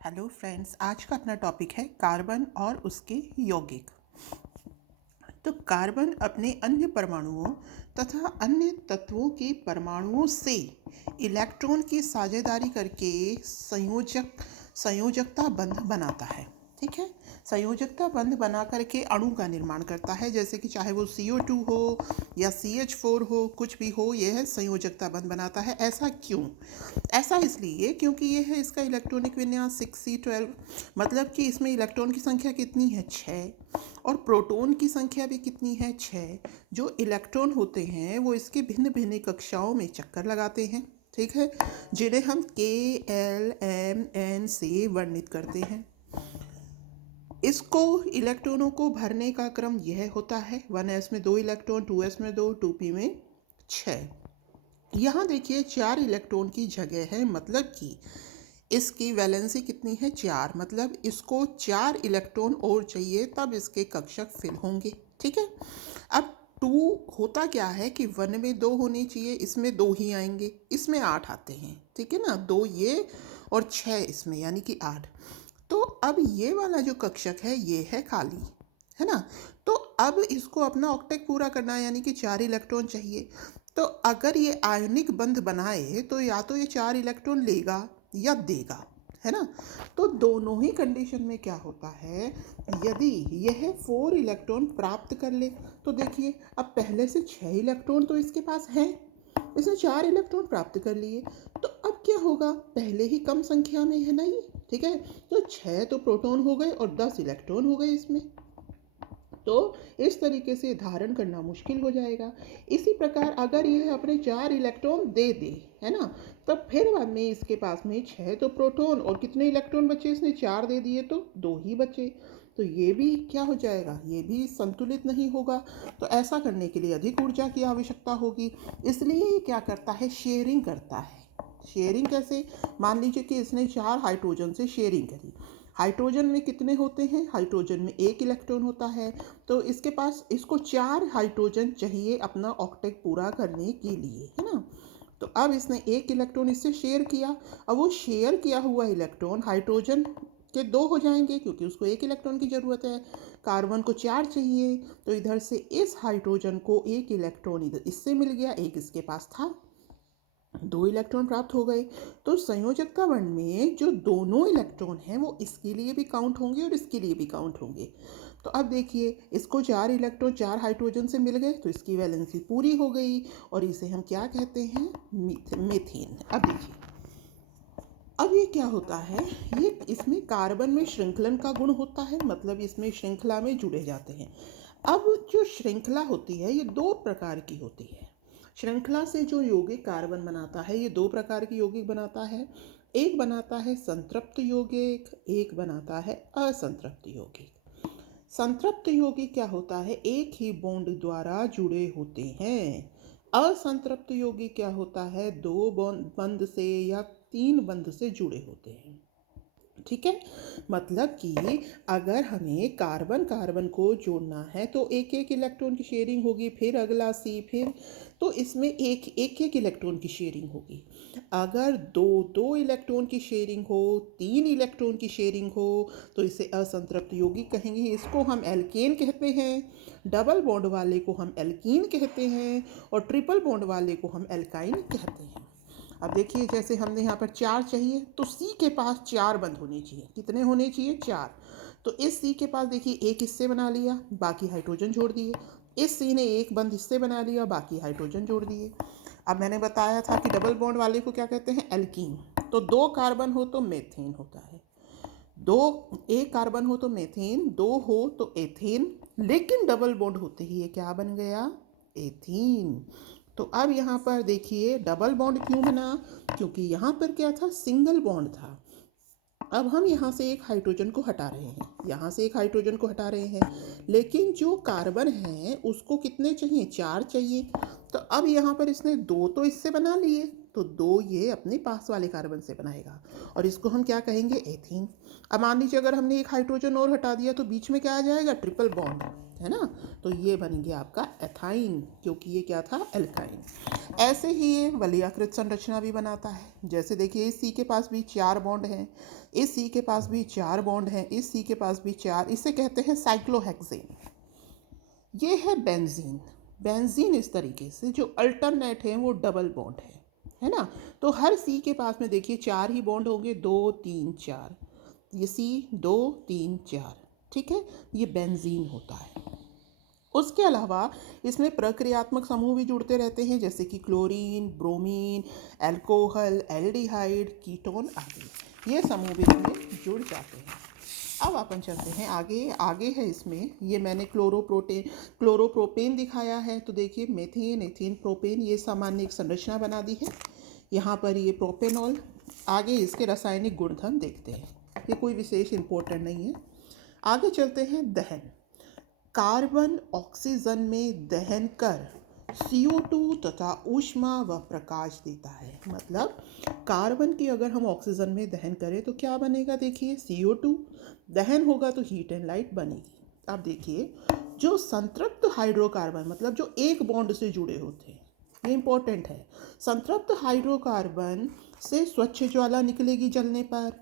Hello friends, आज का अपना टॉपिक है कार्बन और उसके यौगिक। तो कार्बन अपने अन्य परमाणुओं तथा अन्य तत्वों के परमाणुओं से इलेक्ट्रॉन की साझेदारी करके संयोजकता बंध बनाता है। ठीक है, संयोजकता बंध बना करके अणु का निर्माण करता है, जैसे कि चाहे वो CO2 हो या CH4 हो, कुछ भी हो, यह संयोजकता बंध बनाता है। ऐसा क्यों? ऐसा इसलिए क्योंकि ये है इसका इलेक्ट्रॉनिक विन्यास 6C12, मतलब कि इसमें इलेक्ट्रॉन की संख्या कितनी है, 6, और प्रोटॉन की संख्या भी कितनी है, 6। जो इलेक्ट्रॉन होते हैं वो इसके भिन्न भिन्न कक्षाओं में चक्कर लगाते हैं, ठीक है, जिन्हें हम K, L, M, N से वर्णित करते हैं। इसको इलेक्ट्रॉनों को भरने का क्रम यह होता है, 1s में 2 इलेक्ट्रॉन, 2s में 2, 2p में 6। यहाँ देखिए 4 इलेक्ट्रॉन की जगह है, मतलब कि इसकी वैलेंसी कितनी है, 4, मतलब इसको 4 इलेक्ट्रॉन और चाहिए तब इसके कक्षक फिल होंगे। ठीक है, अब 2 होता क्या है कि 1 में 2 होने चाहिए, इसमें 2 ही आएंगे, इसमें 8 आते हैं, ठीक है ना, 2 ये और 6 इसमें, यानी कि 8। तो अब ये वाला जो कक्षक है ये है खाली, है ना। तो अब इसको अपना ऑक्टेट पूरा करना है, यानी कि 4 इलेक्ट्रॉन चाहिए। तो अगर ये आयनिक बंध बनाए तो या तो ये 4 इलेक्ट्रॉन लेगा या देगा, है ना। तो दोनों ही कंडीशन में क्या होता है, यदि यह 4 इलेक्ट्रॉन प्राप्त कर ले तो देखिए अब पहले से 6 इलेक्ट्रॉन तो इसके पास हैं, इसने 4 इलेक्ट्रॉन प्राप्त कर लिए, तो अब क्या होगा, पहले ही कम संख्या में है ना ये, ठीक है। तो 6 तो प्रोटॉन हो गए और 10 इलेक्ट्रॉन हो गए इसमें, तो इस तरीके से धारण करना मुश्किल हो जाएगा। इसी प्रकार अगर यह अपने 4 इलेक्ट्रॉन दे दे, है ना, तब फिर बाद में इसके पास में 6 तो प्रोटॉन और कितने इलेक्ट्रॉन बचे, इसने 4 दे दिए तो 2 ही बचे, तो ये भी क्या हो जाएगा, ये भी संतुलित नहीं होगा। तो ऐसा करने के लिए अधिक ऊर्जा की आवश्यकता होगी, इसलिए ये क्या करता है, शेयरिंग करता है। शेयरिंग कैसे, मान लीजिए कि इसने 4 हाइड्रोजन से शेयरिंग करी। हाइड्रोजन में कितने होते हैं, हाइड्रोजन में 1 इलेक्ट्रॉन होता है, तो इसके पास इसको 4 हाइड्रोजन चाहिए अपना ऑक्टेट पूरा करने के लिए, है ना। तो अब इसने 1 इलेक्ट्रॉन इससे शेयर किया, अब वो शेयर किया हुआ इलेक्ट्रॉन हाइड्रोजन के 2 हो जाएंगे, क्योंकि उसको 1 इलेक्ट्रॉन की ज़रूरत है, कार्बन को 4 चाहिए, तो इधर से इस हाइड्रोजन को 1 इलेक्ट्रॉन इधर इससे मिल गया, 1 इसके पास था, 2 इलेक्ट्रॉन प्राप्त हो गए। तो संयोजकता बंध में जो दोनों इलेक्ट्रॉन हैं वो इसके लिए भी काउंट होंगे और इसके लिए भी काउंट होंगे। तो अब देखिए इसको 4 इलेक्ट्रॉन 4 हाइड्रोजन से मिल गए, तो इसकी वैलेंसी पूरी हो गई, और इसे हम क्या कहते हैं, मीथेन। अब देखिए अब ये क्या होता है, ये इसमें कार्बन में श्रृंखलन का गुण होता है, मतलब इसमें श्रृंखला में जुड़े जाते हैं। अब जो श्रृंखला होती है ये 2 प्रकार की होती है। श्रृंखला से जो यौगिक कार्बन बनाता है ये 2 प्रकार की यौगिक बनाता है, एक बनाता है संतृप्त यौगिक, एक बनाता है असंतृप्त यौगिक। संतृप्त यौगिक क्या होता है, एक ही बॉन्ड द्वारा जुड़े होते हैं। असंतृप्त यौगिक क्या होता है, 2 बंध से या 3 बंध से जुड़े होते हैं। ठीक है, मतलब कि अगर हमें कार्बन कार्बन को जोड़ना है तो एक एक इलेक्ट्रॉन की शेयरिंग होगी, फिर अगला C, फिर तो इसमें एक एक इलेक्ट्रॉन की शेयरिंग होगी। अगर 2 इलेक्ट्रॉन की शेयरिंग हो, 3 इलेक्ट्रॉन की शेयरिंग हो, तो इसे असंतृप्त यौगिक कहेंगे। इसको हम एल्केन कहते हैं, डबल बॉन्ड वाले को हम एल्कीन कहते हैं, और ट्रिपल बॉन्ड वाले को हम एल्काइन कहते हैं। अब देखिए जैसे हमने यहाँ पर 4 चाहिए, तो C के पास 4 बंद होने चाहिए, कितने होने चाहिए, 4। तो इस C के पास देखिए एक इससे बना लिया, बाकी हाइड्रोजन जोड़ दिए, इस C ने एक बंद इससे बना लिया, बाकी हाइड्रोजन जोड़ दिए। अब मैंने बताया था कि डबल बॉन्ड वाले को क्या कहते हैं, एल्कीन। तो 2 कार्बन हो तो मेथेन होता है, 2 एक कार्बन हो तो मेथेन, 2 हो तो एथेन, लेकिन डबल बॉन्ड होते ही ये क्या बन गया, एथीन। तो अब यहाँ पर देखिए डबल बॉन्ड क्यों बना, क्योंकि यहाँ पर क्या था, सिंगल बॉन्ड था। अब हम यहाँ से एक हाइड्रोजन को हटा रहे हैं, यहाँ से एक हाइड्रोजन को हटा रहे हैं, लेकिन जो कार्बन है उसको कितने चाहिए, 4 चाहिए। तो अब यहाँ पर इसने 2 तो इससे बना लिए, तो 2 ये अपने पास वाले कार्बन से बनाएगा और इसको हम क्या कहेंगे, एथीन। अब मान लीजिए अगर हमने एक हाइड्रोजन और हटा दिया तो बीच में क्या आ जाएगा, ट्रिपल बॉन्ड, है ना। तो ये बन गया आपका एथाइन, क्योंकि ये क्या था, एल्काइन। ऐसे ही ये वलयाकृत संरचना भी बनाता है। जैसे देखिए इस सी के पास भी 4 बॉन्ड हैं, इस सी के पास भी 4 बॉन्ड हैं, इस सी के पास भी 4, इसे कहते हैं साइक्लोहेक्सेन। ये है बेंजीन। बेंजीन इस तरीके से जो अल्टरनेट है वो डबल बॉन्ड है ना। तो हर सी के पास में देखिए 4 ही बॉन्ड होंगे, 2 3 4, ये सी 2 3 4, ठीक है, ये बेंजीन होता है। उसके अलावा इसमें प्रक्रियात्मक समूह भी जुड़ते रहते हैं, जैसे कि chlorine, bromine, alcohol, aldehyde, ketone आदि, ये समूह भी इसमें जुड़ जाते हैं। अब अपन चलते हैं आगे है इसमें, ये मैंने क्लोरोप्रोपेन दिखाया है। तो देखिए मेथेन, एथेन, प्रोपेन, ये सामान्य एक संरचना बना दी है। यहाँ पर ये प्रोपेनॉल। आगे इसके रासायनिक गुणधर्म देखते हैं, ये कोई विशेष इंपॉर्टेंट नहीं है। आगे चलते हैं दहन। कार्बन ऑक्सीजन में दहन कर CO2 तथा ऊष्मा व प्रकाश देता है। मतलब कार्बन की अगर हम ऑक्सीजन में दहन करें तो क्या बनेगा, देखिए CO2, दहन होगा तो हीट एंड लाइट बनेगी। अब देखिए जो संतृप्त हाइड्रोकार्बन, मतलब जो एक बॉन्ड से जुड़े होते हैं, ये इंपॉर्टेंट है। संतृप्त हाइड्रोकार्बन से स्वच्छ ज्वाला निकलेगी जलने पर,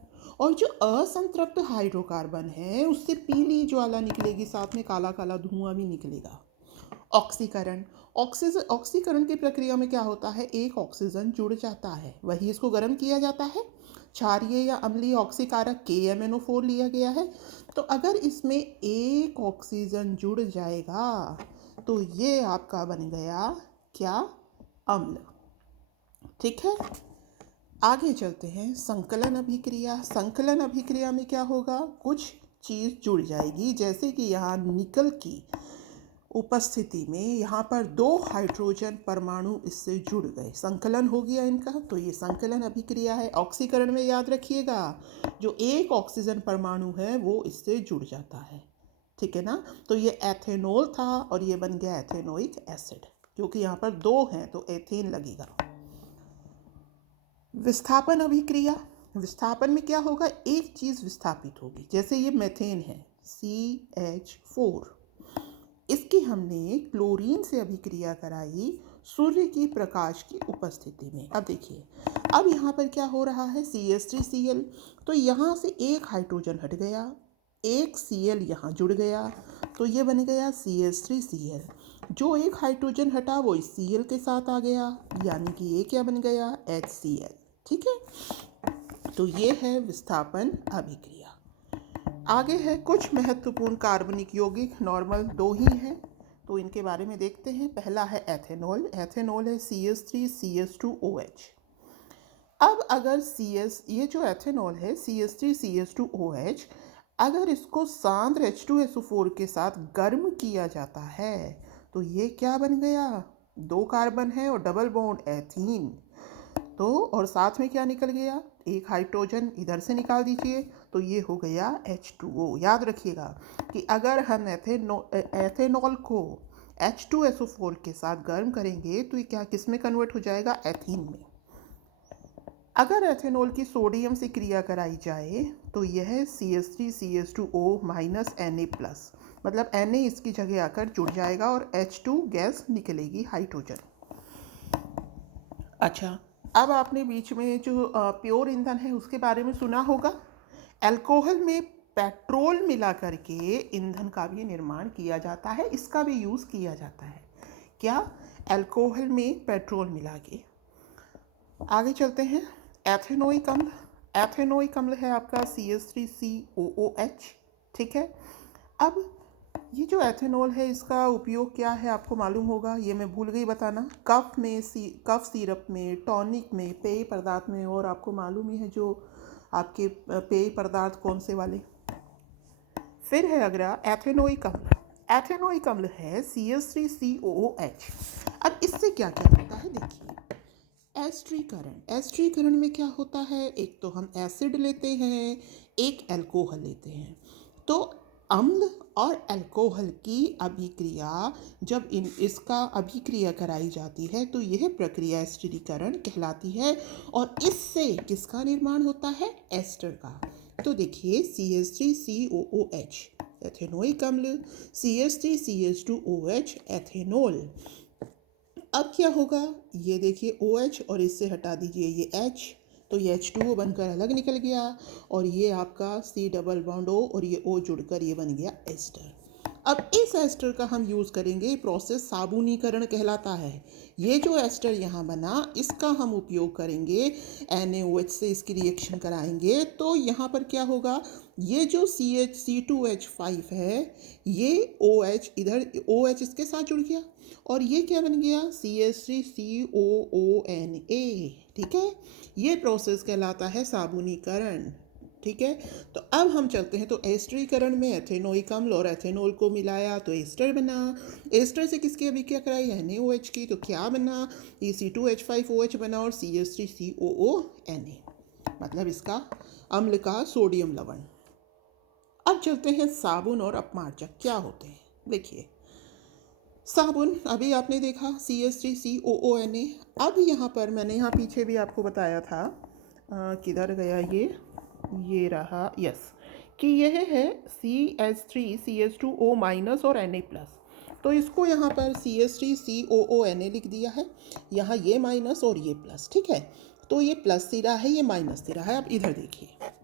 और जो असंतृप्त हाइड्रोकार्बन है उससे पीली ज्वाला निकलेगी, साथ में काला काला धुआं भी निकलेगा। ऑक्सीकरण। ऑक्सीकरण की प्रक्रिया में क्या होता है, एक ऑक्सीजन जुड़ जाता है, वही इसको गर्म किया जाता है। क्षारीय या अम्लीय ऑक्सीकारक KMnO4 लिया गया है। तो अगर इसमें एक ऑक्सीजन जुड़ जाएगा तो ये आपका बन गया क्या, अम्ल, ठीक है। आगे चलते हैं संकलन अभिक्रिया। संकलन अभिक्रिया में क्या होगा, कुछ चीज़ जुड़ जाएगी, जैसे कि यहाँ निकल की उपस्थिति में यहाँ पर 2 हाइड्रोजन परमाणु इससे जुड़ गए, संकलन हो गया इनका, तो ये संकलन अभिक्रिया है। ऑक्सीकरण में याद रखिएगा जो एक ऑक्सीजन परमाणु है वो इससे जुड़ जाता है, ठीक है ना। तो ये एथेनॉल था और ये बन गया एथेनोइक एसिड, क्योंकि यहाँ पर 2 हैं तो एथेन लगेगा। विस्थापन अभिक्रिया। विस्थापन में क्या होगा, एक चीज़ विस्थापित होगी, जैसे ये मेथेन है CH4, इसकी हमने क्लोरीन से अभिक्रिया कराई सूर्य की प्रकाश की उपस्थिति में। अब देखिए अब यहाँ पर क्या हो रहा है, CH3Cl, तो यहाँ से एक हाइड्रोजन हट गया, एक Cl यहाँ जुड़ गया, तो ये बन गया CH3Cl। जो एक हाइड्रोजन हटा वो इस Cl के साथ आ गया, यानी कि ये क्या बन गया, HCl, ठीक है। तो ये है विस्थापन अभिक्रिया। आगे है कुछ महत्वपूर्ण कार्बनिक यौगिक, नॉर्मल 2 ही हैं, तो इनके बारे में देखते हैं। पहला है एथेनॉल। एथेनॉल है CH3CH2OH। अब अगर ये जो एथेनॉल है CH3CH2OH, अगर इसको सांद्र H2SO4 के साथ गर्म किया जाता है तो ये क्या बन गया, 2 कार्बन है और डबल बॉन्ड एथीन, तो और साथ में क्या निकल गया, एक हाइड्रोजन इधर से निकाल दीजिए, तो ये हो गया H2O। याद रखिएगा कि अगर हम एथेनॉल को H2SO4 के साथ गर्म करेंगे तो ये क्या किस में कन्वर्ट हो जाएगा, एथीन में। अगर एथेनॉल की सोडियम से क्रिया कराई जाए तो यह CH3CH2O- Na+, मतलब Na इसकी जगह आकर जुड़ जाएगा और H2 गैस निकलेगी, हाइड्रोजन। अच्छा, अब आपने बीच में जो प्योर ईंधन है उसके बारे में सुना होगा। अल्कोहल में पेट्रोल मिला करके ईंधन का भी निर्माण किया जाता है, इसका भी यूज़ किया जाता है। क्या, अल्कोहल में पेट्रोल मिला के। आगे चलते हैं, एथेनोइक अम्ल। एथेनोइक अम्ल है आपका CH3COOH, ठीक है। अब ये जो एथेनॉल है इसका उपयोग क्या है आपको मालूम होगा, ये मैं भूल गई बताना। कफ सिरप में, टॉनिक में, पेय पदार्थ में, और आपको मालूम ही है जो आपके पेय पदार्थ कौन से वाले। फिर है अगला एथेनोइक अम्ल। एथेनोइक अम्ल है CH3COOH। अब इससे क्या क्या होता है देखिए, एस्ट्रीकरण। एस्ट्रीकरण में क्या होता है, एक तो हम एसिड लेते हैं, एक अल्कोहल लेते हैं। तो अम्ल और अल्कोहल की अभिक्रिया, जब इसका अभिक्रिया कराई जाती है तो यह प्रक्रिया स्थिरीकरण कहलाती है और इससे किसका निर्माण होता है? एस्टर का। तो देखिए CH3COOH एथेनोइक अम्ल, CH3CH2OH एथेनॉल। अब क्या होगा? ये देखिए OH और इससे हटा दीजिए ये H, तो ये H2O बनकर अलग निकल गया और ये आपका C डबल बॉन्ड O और ये O जुड़कर ये बन गया एस्टर। अब इस एस्टर का हम यूज़ करेंगे, प्रोसेस साबुनीकरण कहलाता है। ये जो एस्टर यहाँ बना इसका हम उपयोग करेंगे, NaOH से इसकी रिएक्शन कराएंगे तो यहाँ पर क्या होगा? ये जो CH2H5 है, ये OH इधर OH इसके साथ जुड़ गया और ये क्या बन गया? CH3COONA। ठीक है, ये प्रोसेस कहलाता है साबुनीकरण। ठीक है, तो अब हम चलते हैं तो एस्टरीकरण में एथेनोइक अम्ल और एथेनॉल को मिलाया तो एस्टर बना। एस्टर से किसकी अभिक्रिया कराई? NaOH की, तो क्या बना? ये C2H5OH बना और CH3COONA, मतलब इसका अम्ल का सोडियम लवण। अब चलते हैं साबुन और अपमार्जक क्या होते हैं। देखिए साबुन अभी आपने देखा CH3COONA। अब यहाँ पर मैंने यहाँ पीछे भी आपको बताया था, किधर गया ये रहा, यस, कि यह है CH3CH2O माइनस और Na प्लस। तो इसको यहाँ पर CH3COONA लिख दिया है, यहाँ ये माइनस और ये प्लस। ठीक है, तो ये प्लस सिरा है, ये माइनस सिरा है। अब इधर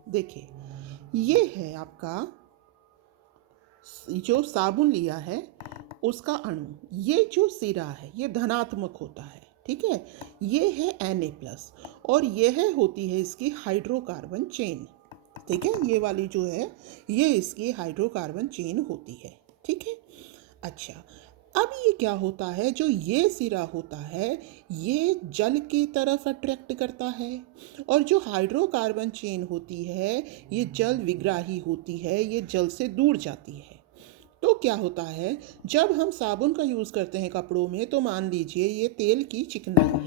देखिए ये है आपका जो साबुन लिया है उसका अणु, ये जो सिरा है ये धनात्मक होता है। ठीक है, ये है Na प्लस और यह होती है इसकी हाइड्रोकार्बन चेन। ठीक है, ये वाली जो है ये इसकी हाइड्रोकार्बन चेन होती है। ठीक है, अच्छा, अब ये क्या होता है? जो ये सिरा होता है ये जल की तरफ अट्रैक्ट करता है और जो हाइड्रोकार्बन चेन होती है ये जल विग्राही होती है, ये जल से दूर जाती है। तो क्या होता है, जब हम साबुन का यूज़ करते हैं कपड़ों में तो मान लीजिए ये तेल की चिकनाई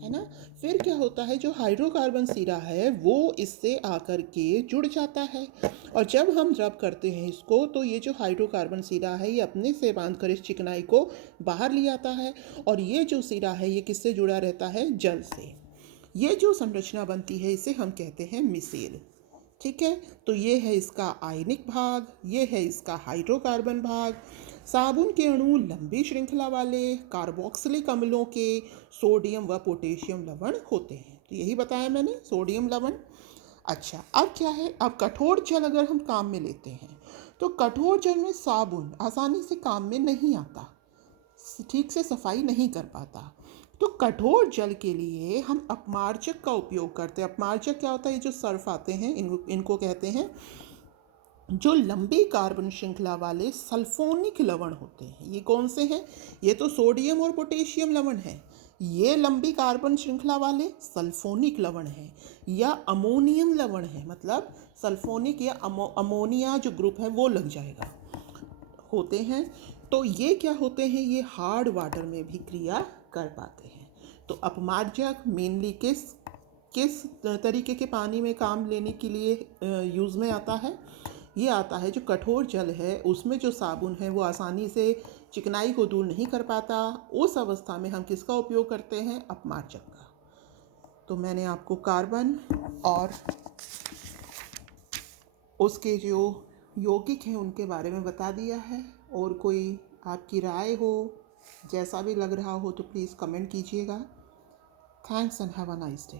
है ना, फिर क्या होता है जो हाइड्रोकार्बन सिरा है वो इससे आकर के जुड़ जाता है और जब हम रब करते हैं इसको तो ये जो हाइड्रोकार्बन सिरा है ये अपने से बांधकर इस चिकनाई को बाहर ले आता है और ये जो सिरा है ये किससे जुड़ा रहता है? जल से। ये जो संरचना बनती है इसे हम कहते हैं मिसेल। ठीक है, तो ये है इसका आयनिक भाग, ये है इसका हाइड्रोकार्बन भाग। साबुन के अणु लंबी श्रृंखला वाले कार्बोक्सिलिक अम्लों के सोडियम व पोटेशियम लवण होते हैं। तो यही बताया मैंने, सोडियम लवण। अच्छा, अब क्या है? अब कठोर जल अगर हम काम में लेते हैं तो कठोर जल में साबुन आसानी से काम में नहीं आता, ठीक से सफाई नहीं कर पाता। तो कठोर जल के लिए हम अपमार्जक का उपयोग करते हैं। अपमार्जक क्या होता है? ये जो सर्फ आते हैं इनको कहते हैं जो लंबी कार्बन श्रृंखला वाले सल्फोनिक लवण होते हैं। ये कौन से हैं? ये तो सोडियम और पोटेशियम लवण है, ये लंबी कार्बन श्रृंखला वाले सल्फोनिक लवण हैं या अमोनियम लवण है, मतलब सल्फोनिक या अमोनिया जो ग्रुप है वो लग जाएगा, होते हैं। तो ये क्या होते हैं? ये हार्ड वाटर में भी क्रिया कर पाते हैं। तो अपमार्जक मेनली किस किस तरीके के पानी में काम लेने के लिए यूज़ में आता है? ये आता है जो कठोर जल है उसमें जो साबुन है वो आसानी से चिकनाई को दूर नहीं कर पाता, उस अवस्था में हम किसका उपयोग करते हैं? अपमार्जक का। तो मैंने आपको कार्बन और उसके जो यौगिक हैं उनके बारे में बता दिया है। और कोई आपकी राय हो, जैसा भी लग रहा हो तो प्लीज़ कमेंट कीजिएगा। Thanks and have a nice day.